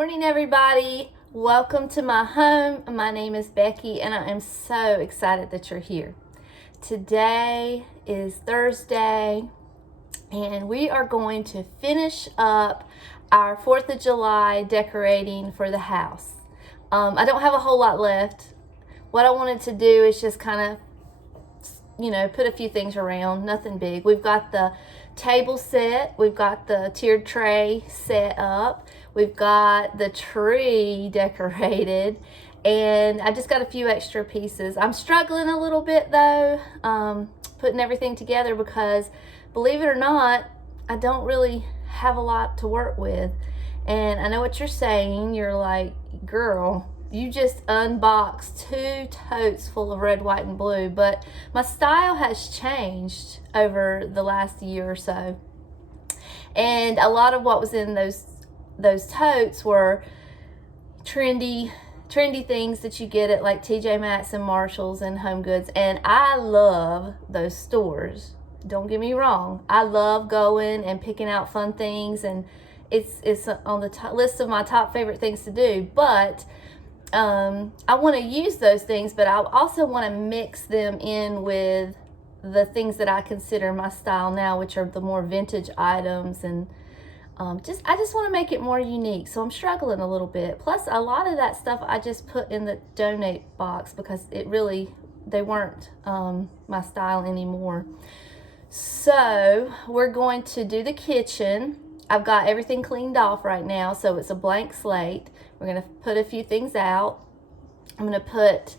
morning, everybody. Welcome to my home. My name is Becky, and I am so excited that you're here. Today is Thursday, and we are going to finish up our 4th of July decorating for the house. I don't have a whole lot left. What I wanted to do is just kind of put a few things around, nothing big. We've got the table set, we've got the tiered tray set up, we've got the tree decorated, and I just got a few extra pieces. I'm struggling a little bit though, putting everything together because, believe it or not, I don't really have a lot to work with. And I know what you're saying. You're like, girl, you just unboxed 2 totes full of red, white, and blue. But my style has changed over the last year or so. And a lot of what was in those totes were trendy things that you get at like TJ Maxx and Marshalls and Home Goods. And I love those stores. Don't get me wrong. I love going and picking out fun things, and it's on the list of my top favorite things to do. But I want to use those things, but I also want to mix them in with the things that I consider my style now, which are the more vintage items, and I just want to make it more unique. So I'm struggling a little bit. Plus, a lot of that stuff I just put in the donate box because they weren't my style anymore. So we're going to do the kitchen. I've got everything cleaned off right now, so it's a blank slate. We're going to put a few things out. I'm going to put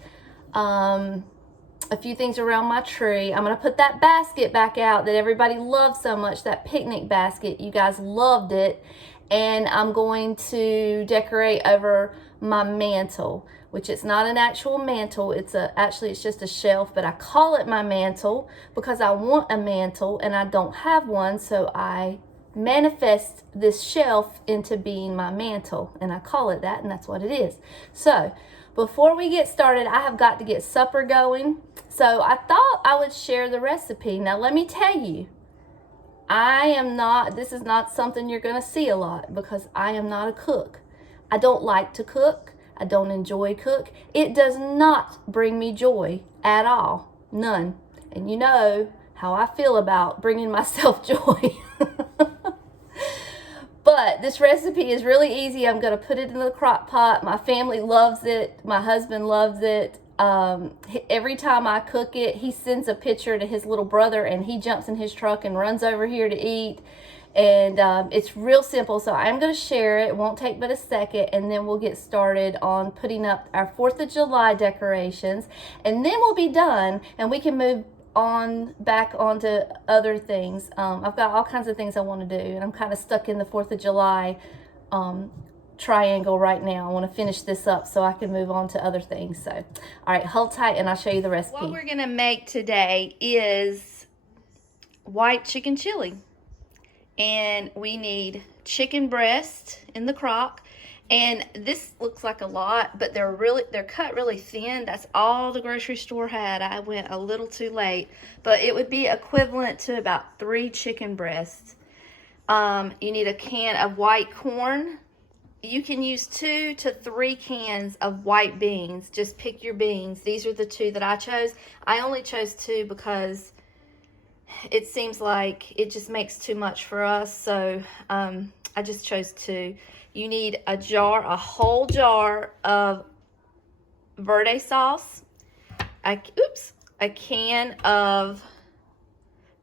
a few things around my tree. I'm going to put that basket back out that everybody loves so much, that picnic basket. You guys loved it. And I'm going to decorate over my mantle, which it's not an actual mantle. It's just a shelf, but I call it my mantle because I want a mantle and I don't have one, so I manifest this shelf into being my mantle, and I call it that, and that's what it is. So before we get started, I have got to get supper going. So I thought I would share the recipe. Now let me tell you, this is not something you're going to see a lot because I am not a cook. I don't like to cook. I don't enjoy cook. It does not bring me joy at all. None. And you know how I feel about bringing myself joy. But this recipe is really easy. I'm going to put it in the crock pot. My family loves it. My husband loves it. Every time I cook it, he sends a picture to his little brother, and he jumps in his truck and runs over here to eat. And it's real simple, so I'm going to share it. It won't take but a second, and then we'll get started on putting up our 4th of July decorations. And then we'll be done, and we can move on back onto other things. I've got all kinds of things I want to do, and I'm kind of stuck in the 4th of July triangle right now. I want to finish this up so I can move on to other things. So, all right, hold tight and I'll show you the recipe. What we're going to make today is white chicken chili. And we need chicken breast in the crock. And this looks like a lot, but they're cut really thin. That's all the grocery store had. I went a little too late, but it would be equivalent to about 3 chicken breasts. You need a can of white corn. You can use 2 to 3 cans of white beans. Just pick your beans. These are the 2 that I chose. I only chose 2 because it seems like it just makes too much for us, so I just chose 2. You need a whole jar of verde sauce, a can of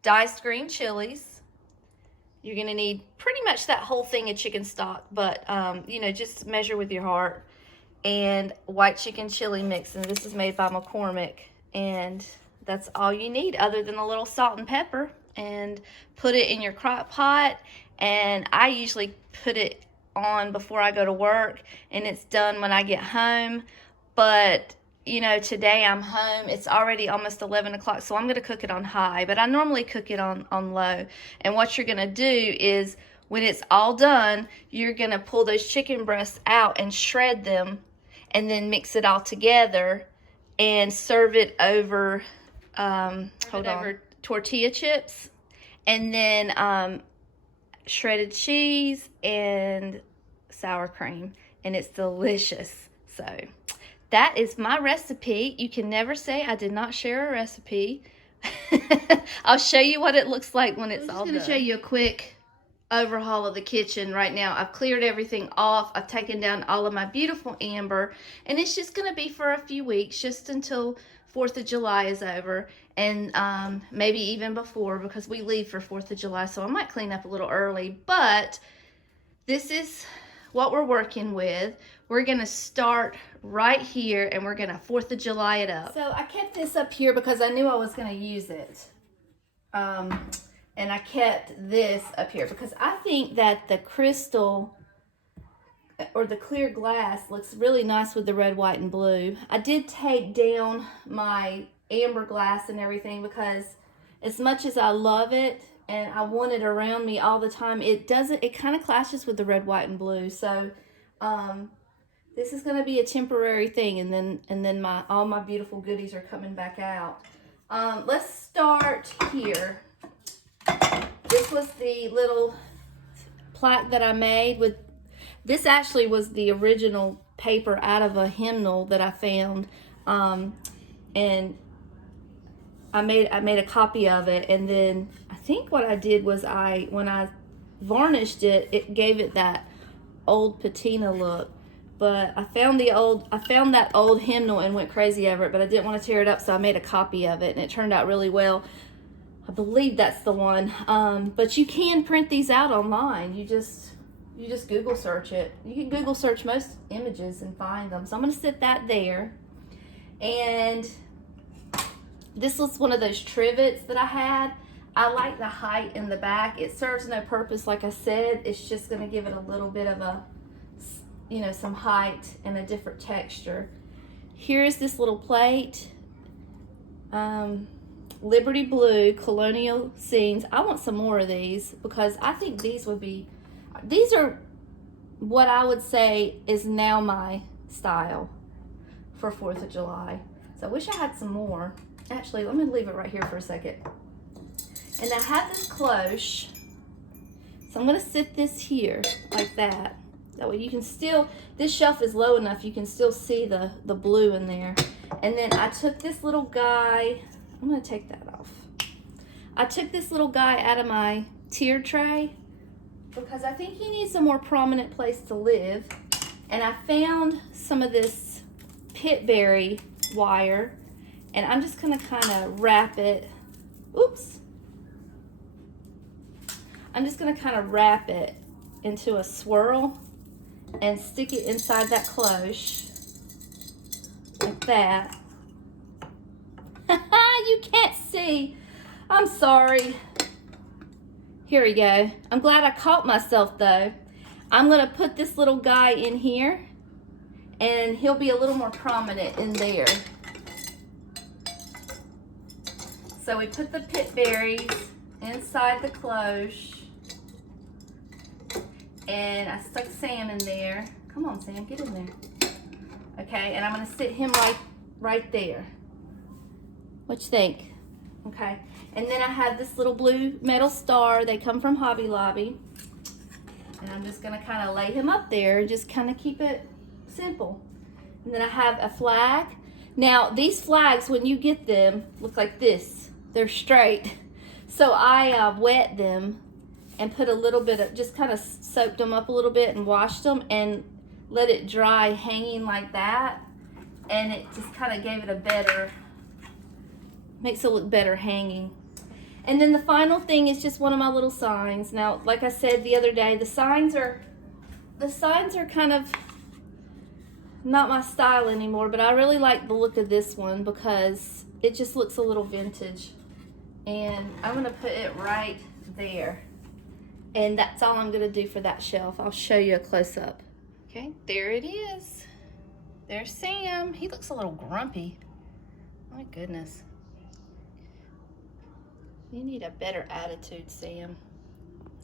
diced green chilies. You're going to need pretty much that whole thing of chicken stock, but just measure with your heart. And white chicken chili mix, and this is made by McCormick, and that's all you need other than a little salt and pepper. And put it in your crock pot, and I usually put it on before I go to work, and it's done when I get home. But today I'm home. It's already almost 11 o'clock, so I'm going to cook it on high, but I normally cook it on low. And what you're going to do is, when it's all done, you're going to pull those chicken breasts out and shred them, and then mix it all together and serve it over tortilla chips, and then shredded cheese and sour cream. and it's delicious. So that is my recipe. You can never say I did not share a recipe. I'll show you what it looks like when it's all done. I'm just going to show you a quick overhaul of the kitchen right now. I've cleared everything off. I've taken down all of my beautiful amber, and it's just going to be for a few weeks, just until 4th of July is over, and maybe even before, because we leave for 4th of July, so I might clean up a little early. But this is what we're working with. We're going to start right here, and we're going to 4th of July it up. So I kept this up here because I knew I was going to use it. And I kept this up here because I think that the crystal or the clear glass looks really nice with the red, white, and blue. I did take down my amber glass and everything because as much as I love it and I want it around me all the time, it kind of clashes with the red, white, and blue. So this is going to be a temporary thing, and then all my beautiful goodies are coming back out. Let's start here. This was the little plaque that I made with, this actually was the original paper out of a hymnal that I found, and I made a copy of it, and then I think what I did was when I varnished it, it gave it that old patina look. But I found that old hymnal and went crazy over it, but I didn't want to tear it up, so I made a copy of it, and it turned out really well. I believe that's the one. But you can print these out online. You just Google search it. You can Google search most images and find them. So I'm going to sit that there. And this was one of those trivets that I had. I like the height in the back. It serves no purpose, like I said. It's just going to give it a little bit of a, some height and a different texture. Here's this little plate. Liberty Blue Colonial Scenes. I want some more of these because I think these are what I would say is now my style for 4th of July. So I wish I had some more. Actually, let me leave it right here for a second. And I have this cloche. So I'm going to sit this here like that. That way you can still, this shelf is low enough you can still see the blue in there. And then I took this little guy, I'm going to take that off. I took this little guy out of my tier tray because I think he needs a more prominent place to live. And I found some of this pitberry wire, and I'm just going to kind of wrap it. Oops. I'm just going to kind of wrap it into a swirl and stick it inside that cloche like that. You can't see. I'm sorry. Here we go. I'm glad I caught myself though. I'm going to put this little guy in here, and he'll be a little more prominent in there. So we put the pit berries inside the cloche, and I stuck Sam in there. Come on, Sam, get in there. Okay, and I'm going to sit him right there. What you think? Okay, and then I have this little blue metal star. They come from Hobby Lobby, and I'm just going to kind of lay him up there and just kind of keep it simple. And then I have a flag. Now these flags, when you get them, look like this. They're straight. So I wet them and put a little bit of, just kind of soaked them up a little bit and washed them and let it dry hanging like that. And it just kind of gave it a better, makes it look better hanging. And then the final thing is just one of my little signs. Now, like I said the other day, the signs are kind of not my style anymore, but I really like the look of this one because it just looks a little vintage. And I'm going to put it right there. And that's all I'm going to do for that shelf. I'll show you a close-up. Okay, there it is. There's Sam. He looks a little grumpy. My goodness. You need a better attitude, Sam.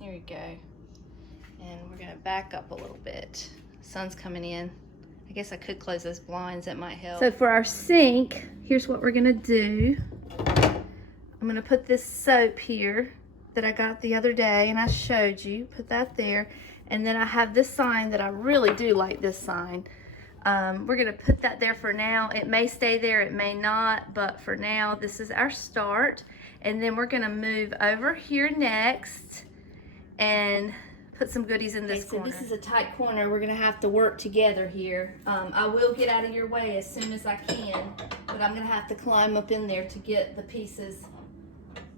Here we go. And we're going to back up a little bit. Sun's coming in. I guess I could close those blinds. That might help. So for our sink, here's what we're going to do. I'm going to put this soap here that I got the other day and I showed you. Put that there. And then I have this sign that I really do like this sign. We're gonna put that there for now. It may stay there, it may not, but for now, this is our start. And then we're gonna move over here next and put some goodies in this corner. So this is a tight corner. We're gonna have to work together here. I will get out of your way as soon as I can, but I'm gonna have to climb up in there to get the pieces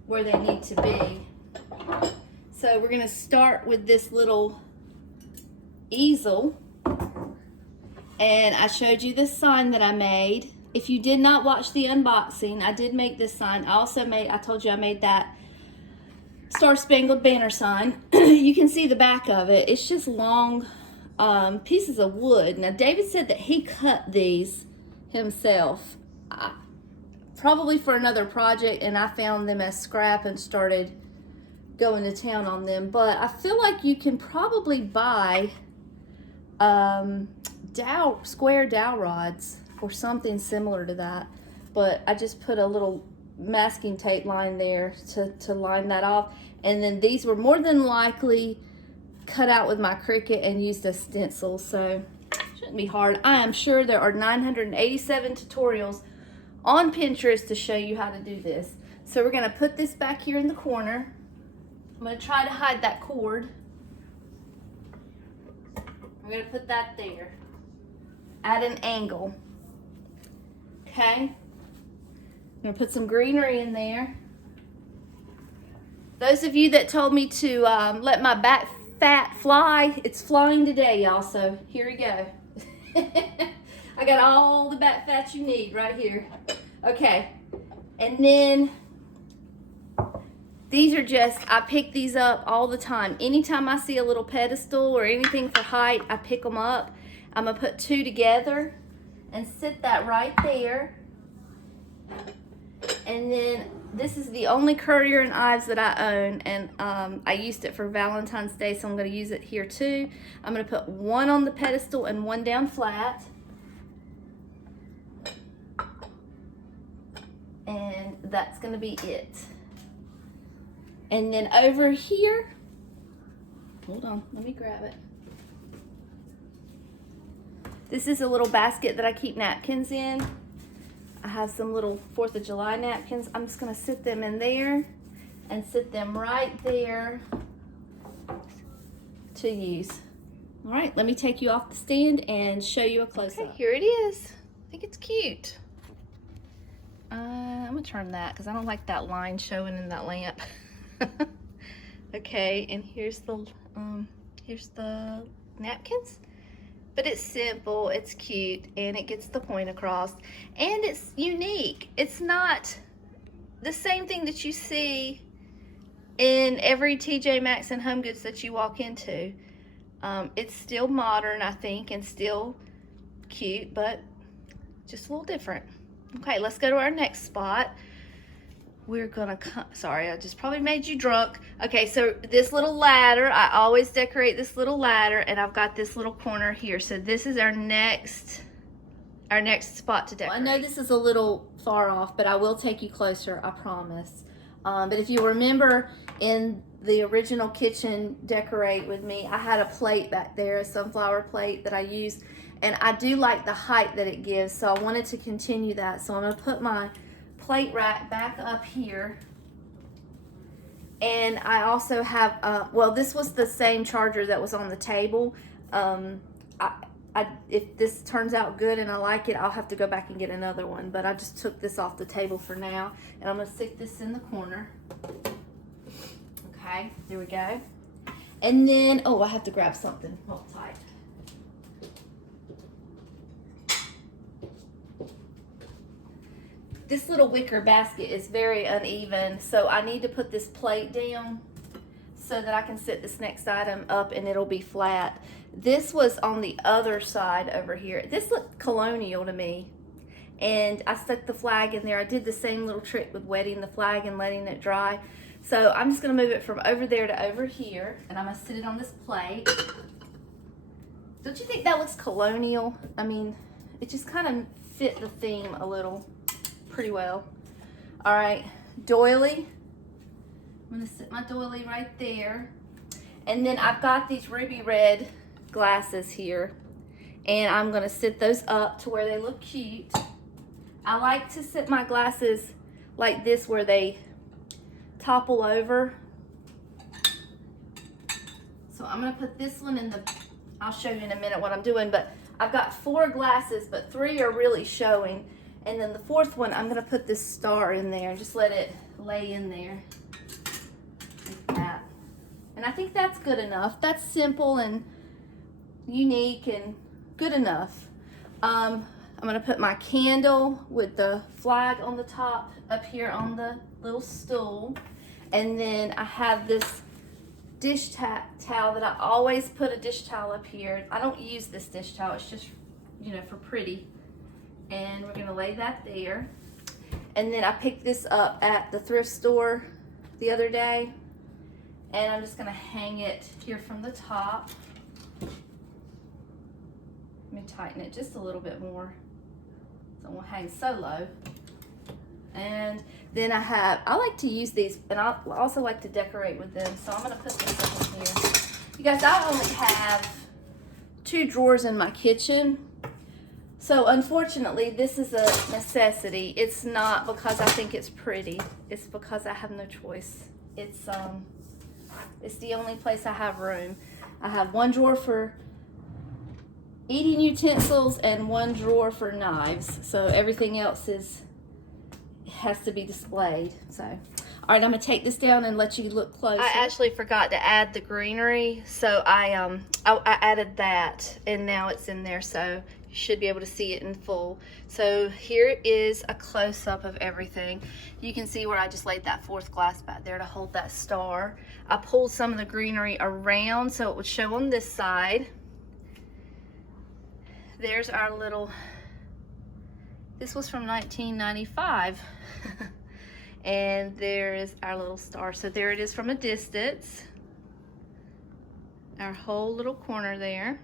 where they need to be. So we're gonna start with this little easel. And I showed you this sign that I made. If you did not watch the unboxing, I did make this sign. I told you I made that Star Spangled Banner sign. You can see the back of it. It's just long pieces of wood. Now, David said that he cut these himself, probably for another project, and I found them as scrap and started going to town on them. But I feel like you can probably buy square dowel rods or something similar to that. But I just put a little masking tape line there to line that off. And then these were more than likely cut out with my Cricut and used as stencils, so shouldn't be hard. I am sure there are 987 tutorials on Pinterest to show you how to do this. So we're gonna put this back here in the corner. I'm gonna try to hide that cord. We're gonna put that there at an angle. Okay. I'm gonna put some greenery in there. Those of you that told me to let my back fat fly, it's flying today, y'all, so here we go. I got all the back fat you need right here. Okay, and then these are just, I pick these up all the time. Anytime I see a little pedestal or anything for height, I pick them up. I'm gonna put two together and sit that right there. And then this is the only Currier and Ives that I own, and I used it for Valentine's Day, so I'm going to use it here too. I'm going to put one on the pedestal and one down flat. And that's going to be it. And then over here, hold on, let me grab it. This is a little basket that I keep napkins in. I have some little 4th of July napkins. I'm just gonna sit them in there and sit them right there to use. All right, let me take you off the stand and show you a close-up. Okay, here it is. I think it's cute. I'm gonna turn that because I don't like that line showing in that lamp. Okay, and here's the napkins. But it's simple, it's cute, and it gets the point across, and it's unique. It's not the same thing that you see in every TJ Maxx and Home Goods that you walk into. It's still modern, I think, and still cute, but just a little different. Okay, let's go to our next spot. We're gonna sorry, I just probably made you drunk. Okay, so this little ladder, I always decorate this little ladder, and I've got this little corner here. So this is our next spot to decorate. Well, I know this is a little far off, but I will take you closer, I promise. But if you remember in the original kitchen decorate with me, I had a plate back there, a sunflower plate that I used, and I do like the height that it gives, so I wanted to continue that. So I'm gonna put my plate rack back up here, and I also have well, this was the same charger that was on the table. If this turns out good and I like it, I'll have to go back and get another one, but I just took this off the table for now, and I'm gonna stick this in the corner. Okay, there we go. And then, oh, I have to grab something. Hold tight. This little wicker basket is very uneven, so I need to put this plate down so that I can set this next item up and it'll be flat. This was on the other side over here. This looked colonial to me, and I stuck the flag in there. I did the same little trick with wetting the flag and letting it dry. So I'm just gonna move it from over there to over here, and I'm gonna sit it on this plate. Don't you think that looks colonial? I mean, it just kind of fit the theme a little. Pretty well. All right, doily. I'm gonna sit my doily right there. And then I've got these ruby red glasses here, and I'm gonna sit those up to where they look cute. I like to sit my glasses like this where they topple over. So I'm gonna put this one in the, I'll show you in a minute what I'm doing, but I've got 4 glasses, but 3 are really showing. And then the 4th one, I'm gonna put this star in there and just let it lay in there like that. And I think that's good enough. That's simple and unique and good enough. I'm gonna put my candle with the flag on the top up here on the little stool. And then I have this dish towel that I always put a dish towel up here. I don't use this dish towel, it's just, you know, for pretty. And we're gonna lay that there. And then I picked this up at the thrift store the other day, and I'm just gonna hang it here from the top. Let me tighten it just a little bit more so it won't hang so low. And then I like to use these, and I also like to decorate with them, so I'm gonna put this up in here. You guys, I only have 2 drawers in my kitchen, so unfortunately this is a necessity. It's not because I think it's pretty, it's because I have no choice. It's the only place I have room. I have 1 drawer for eating utensils and 1 drawer for knives, so everything else has to be displayed. So, all right, I'm gonna take this down and let you look closer. I actually forgot to add the greenery, so I added that, and now it's in there, so you should be able to see it in full. So here is a close-up of everything. You can see where I just laid that 4th glass back there to hold that star. I pulled some of the greenery around so it would show on this side. There's our little, this was from 1995. And there is our little star. So there it is from a distance. Our whole little corner there.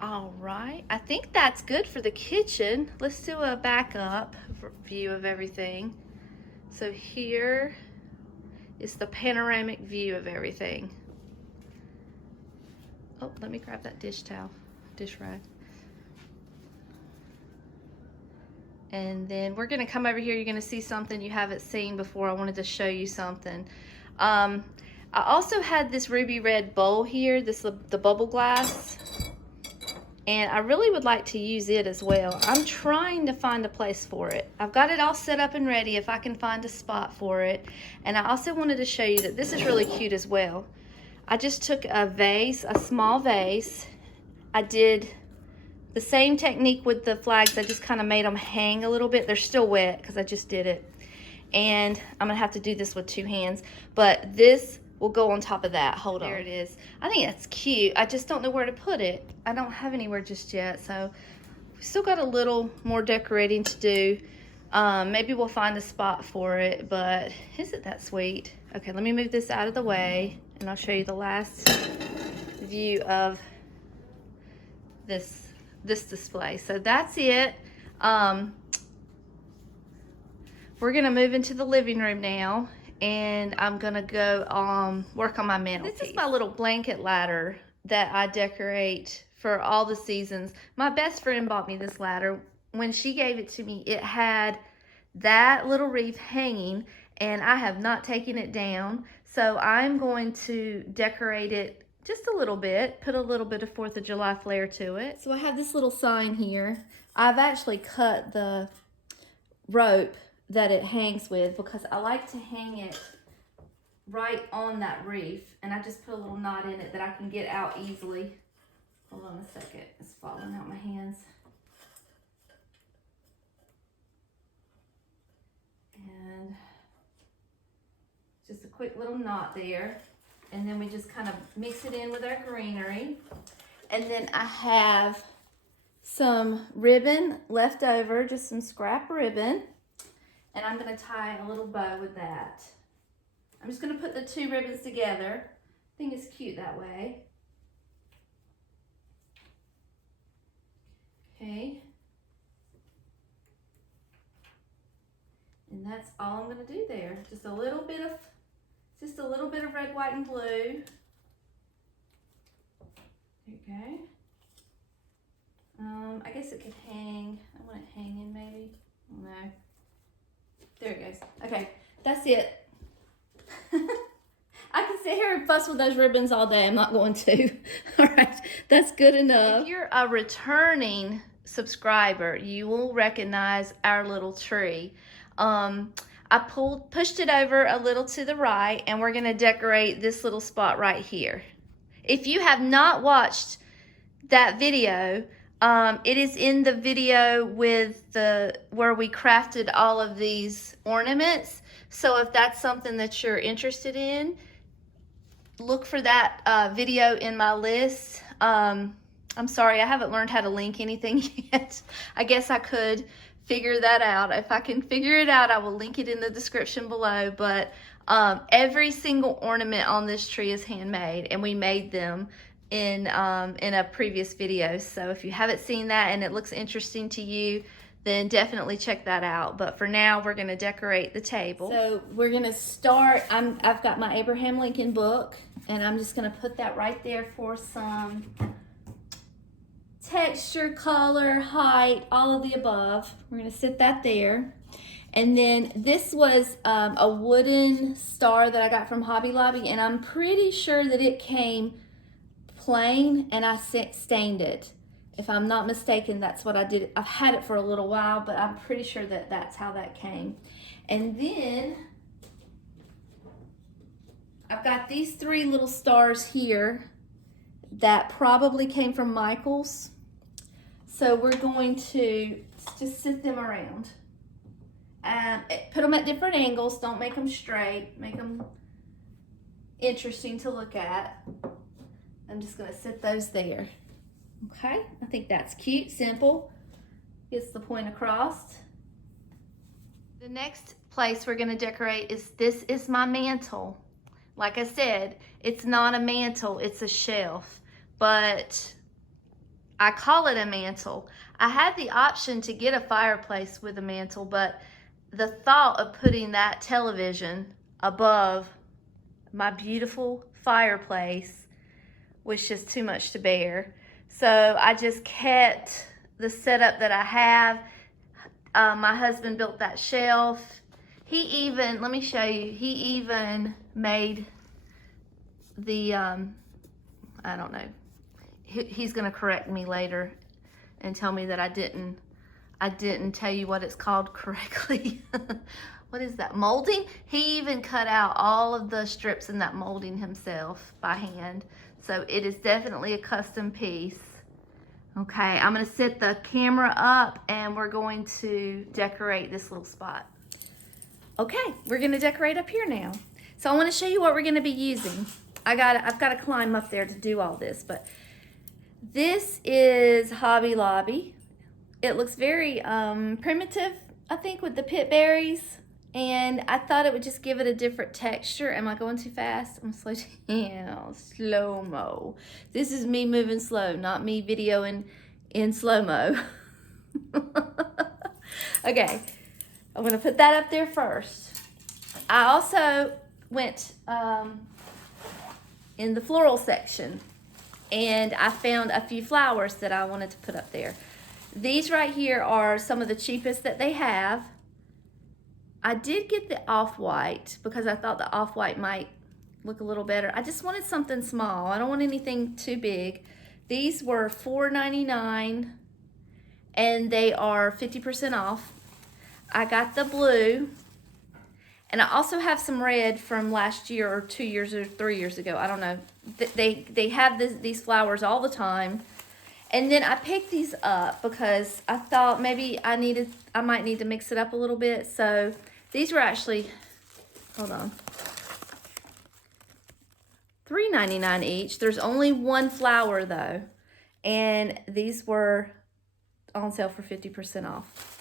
All right, I think that's good for the kitchen. Let's do a backup view of everything. So here is the panoramic view of everything. Oh, let me grab that dish rag. And then we're gonna come over here. You're gonna see something you haven't seen before. I wanted to show you something. I also had this ruby red bowl here, the bubble glass, and I really would like to use it as well. I'm trying to find a place for it. I've got it all set up and ready if I can find a spot for it. And I also wanted to show you that this is really cute as well. I just took a vase, a small vase. I did the same technique with the flags. I just kind of made them hang a little bit. They're still wet because I just did it. And I'm gonna have to do this with 2 hands, but this will go on top of that. Hold on. There it is. I think that's cute. I just don't know where to put it. I don't have anywhere just yet, so we still got a little more decorating to do. Maybe we'll find a spot for it, but isn't that sweet? Okay, let me move this out of the way, and I'll show you the last view of this display. So that's it. We're gonna move into the living room now, and I'm gonna go work on my mantelpiece. This is my little blanket ladder that I decorate for all the seasons. My best friend bought me this ladder. When she gave it to me, it had that little wreath hanging, and I have not taken it down. So I'm going to decorate it just a little bit, put a little bit of 4th of July flair to it. So I have this little sign here. I've actually cut the rope that it hangs with because I like to hang it right on that wreath, and I just put a little knot in it that I can get out easily. Hold on a second, it's falling out my hands. And just a quick little knot there. And then we just kind of mix it in with our greenery. And then I have some ribbon left over, just some scrap ribbon. And I'm gonna tie a little bow with that. I'm just gonna put the 2 ribbons together. I think it's cute that way. Okay. And that's all I'm gonna do there. Just a little bit of red, white, and blue. There you go. I guess it could hang. I want it hanging maybe. I don't know. There it goes. Okay, that's it. I can sit here and fuss with those ribbons all day. I'm not going to. All right, that's good enough. If you're a returning subscriber, you will recognize our little tree. I pushed it over a little to the right, and we're gonna decorate this little spot right here. If you have not watched that video, it is in the video with where we crafted all of these ornaments. So if that's something that you're interested in, look for that video in my list. I'm sorry, I haven't learned how to link anything yet. I guess I could figure that out. If I can figure it out, I will link it in the description below. But every single ornament on this tree is handmade, and we made them in a previous video. So if you haven't seen that and it looks interesting to you, then definitely check that out. But for now, we're gonna decorate the table. So we're gonna start, I've got my Abraham Lincoln book, and I'm just gonna put that right there for some texture, color, height, all of the above. We're gonna sit that there. And then this was a wooden star that I got from Hobby Lobby, and I'm pretty sure that it came plain, and I stained it. If I'm not mistaken, that's what I did. I've had it for a little while, but I'm pretty sure that that's how that came. And then I've got these 3 little stars here that probably came from Michael's. So we're going to just sit them around. Put them at different angles. Don't make them straight. Make them interesting to look at. I'm just going to sit those there. Okay, I think that's cute, simple. Gets the point across. The next place we're going to decorate this is my mantle. Like I said, it's not a mantle, it's a shelf, but I call it a mantle. I had the option to get a fireplace with a mantle, but the thought of putting that television above my beautiful fireplace was just too much to bear. So I just kept the setup that I have. My husband built that shelf. He even, let me show you, he even made the, I don't know, he's gonna correct me later and tell me that I didn't tell you what it's called correctly. What is that, molding? He even cut out all of the strips in that molding himself by hand. So it is definitely a custom piece. Okay, I'm gonna set the camera up and we're going to decorate this little spot. Okay, we're gonna decorate up here now. So I wanna show you what we're gonna be using. I've gotta climb up there to do all this, but this is Hobby Lobby. It looks very primitive, I think, with the pit berries. And I thought it would just give it a different texture. Am I going too fast? I'm slow down. Slow-mo. This is me moving slow, not me videoing in slow-mo. Okay, I'm gonna put that up there first. I also went in the floral section, and I found a few flowers that I wanted to put up there. These right here are some of the cheapest that they have. I did get the off-white because I thought the off-white might look a little better. I just wanted something small. I don't want anything too big. These were $4.99 and they are 50% off. I got the blue, and I also have some red from last year or 2 years or 3 years ago. I don't know. They have these flowers all the time. And then I picked these up because I thought maybe I might need to mix it up a little bit. So these were actually, hold on, $3.99 each. There's only one flower though, and these were on sale for 50% off.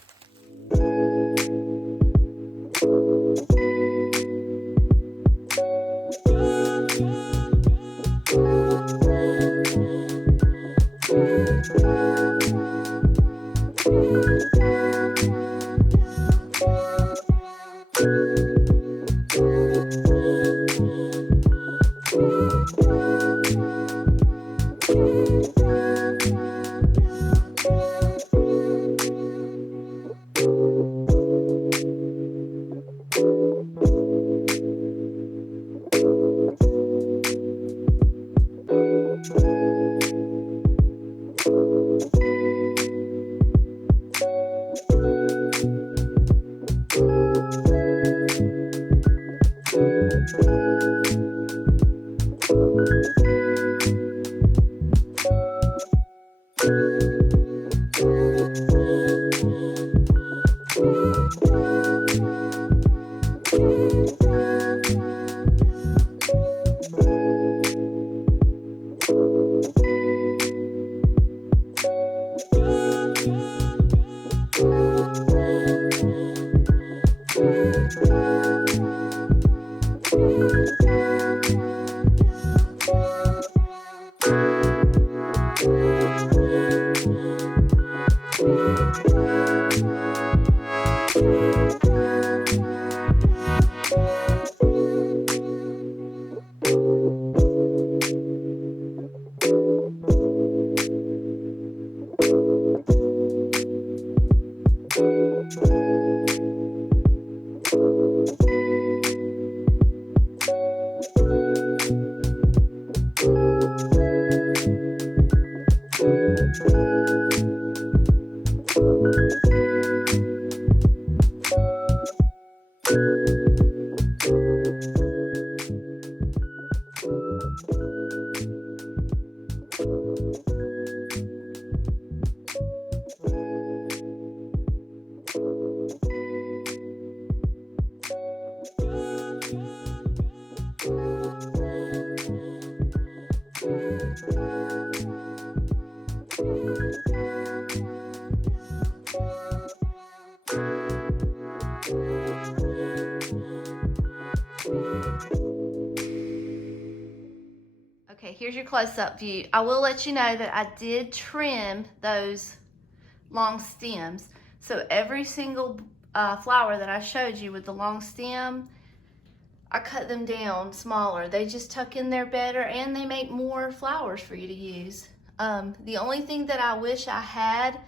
Okay, here's your close-up view. I will let you know that I did trim those long stems. So every single flower that I showed you with the long stem, I cut them down smaller. They just tuck in there better and they make more flowers for you to use. The only thing that I wish I had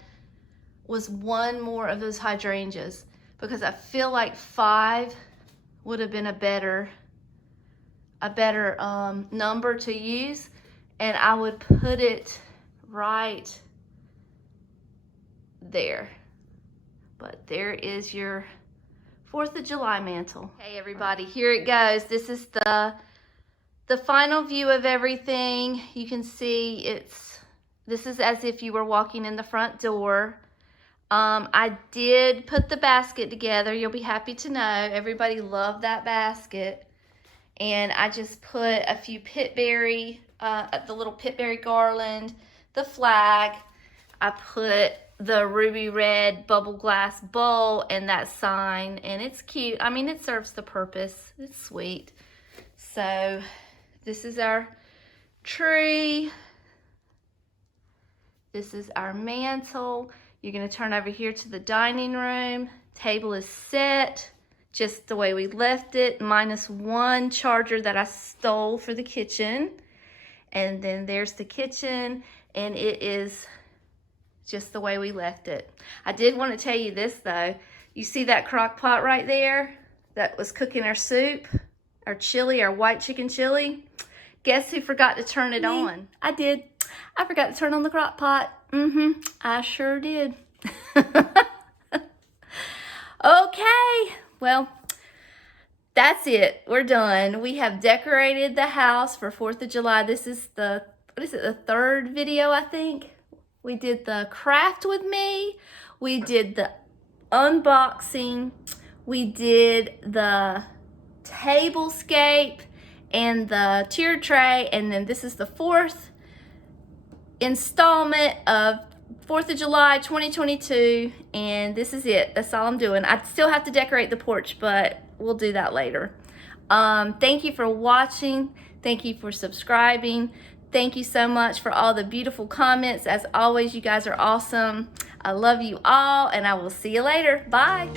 was one more of those hydrangeas, because I feel like 5 would have been a better number to use, and I would put it right there. But there is your 4th of July mantle. Hey everybody, here it goes. This is the final view of everything. You can see this is as if you were walking in the front door. I did put the basket together. You'll be happy to know everybody loved that basket. And I just put a few pitberry, the little pitberry garland, the flag. I put the ruby red bubble glass bowl and that sign, and it's cute. I mean, it serves the purpose. It's sweet. So this is our tree. This is our mantle. You're gonna turn over here to the dining room. Table is set just the way we left it, minus one charger that I stole for the kitchen. And then there's the kitchen, and it is just the way we left it. I did want to tell you this though. You see that crock pot right there that was cooking our soup, our chili, our white chicken chili? Guess who forgot to turn it on? I did. I forgot to turn on the crock pot. I sure did. Okay, well, that's it. We're done. We have decorated the house for 4th of July. This is the, what is it, the 3rd video, I think? We did the craft with me. We did the unboxing. We did the tablescape and the tier tray. And then this is the 4th installment of 4th of July 2022, and this is it. That's all I'm doing. I still have to decorate the porch, but we'll do that later. Thank you for watching. Thank you for subscribing. Thank you so much for all the beautiful comments. As always, you guys are awesome. I love you all, and I will see you later. Bye.